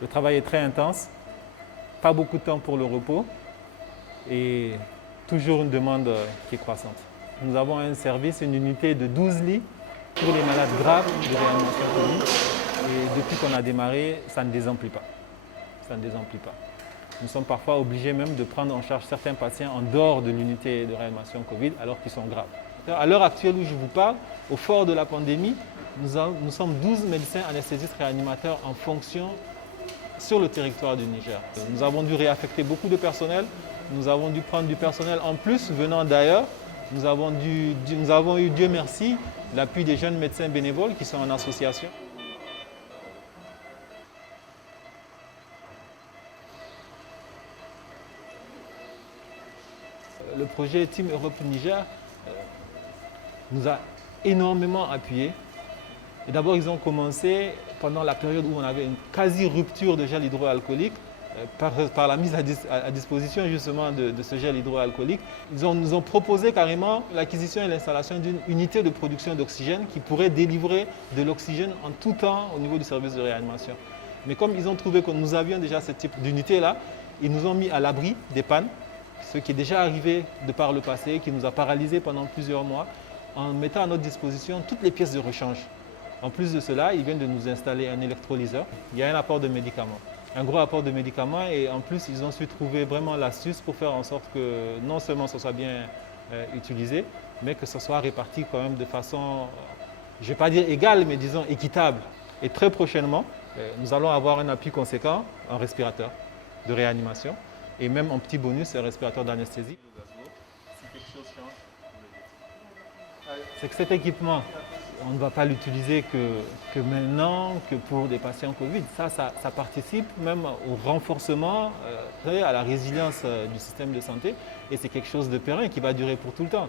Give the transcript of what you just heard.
Le travail est très intense, pas beaucoup de temps pour le repos et toujours une demande qui est croissante. Nous avons un service, une unité de 12 lits pour les malades graves de réanimation Covid. Et depuis qu'on a démarré, ça ne désemplit pas. Ça ne désemplit pas. Nous sommes parfois obligés même de prendre en charge certains patients en dehors de l'unité de réanimation Covid alors qu'ils sont graves. À l'heure actuelle où je vous parle, au fort de la pandémie, nous sommes 12 médecins anesthésistes réanimateurs en fonction sur le territoire du Niger. Nous avons dû réaffecter beaucoup de personnel, nous avons dû prendre du personnel en plus venant d'ailleurs. Nous avons eu, Dieu merci, l'appui des jeunes médecins bénévoles qui sont en association. Le projet Team Europe Niger nous a énormément appuyés. Et d'abord, ils ont commencé pendant la période où on avait une quasi-rupture de gel hydroalcoolique par la mise à disposition justement de ce gel hydroalcoolique. Nous ont proposé carrément l'acquisition et l'installation d'une unité de production d'oxygène qui pourrait délivrer de l'oxygène en tout temps au niveau du service de réanimation. Mais comme ils ont trouvé que nous avions déjà ce type d'unité-là, ils nous ont mis à l'abri des pannes, ce qui est déjà arrivé de par le passé, qui nous a paralysés pendant plusieurs mois, en mettant à notre disposition toutes les pièces de rechange. En plus de cela, ils viennent de nous installer un électrolyseur. Il y a un apport de médicaments, un gros apport de médicaments, et en plus, ils ont su trouver vraiment l'astuce pour faire en sorte que non seulement ce soit bien utilisé, mais que ce soit réparti quand même de façon, je ne vais pas dire égale, mais disons équitable. Et très prochainement, nous allons avoir un appui conséquent en respirateur de réanimation et même en petit bonus, un respirateur d'anesthésie. C'est que cet équipement, on ne va pas l'utiliser que maintenant, que pour des patients Covid. Ça participe même au renforcement, à la résilience du système de santé, et c'est quelque chose de périn qui va durer pour tout le temps.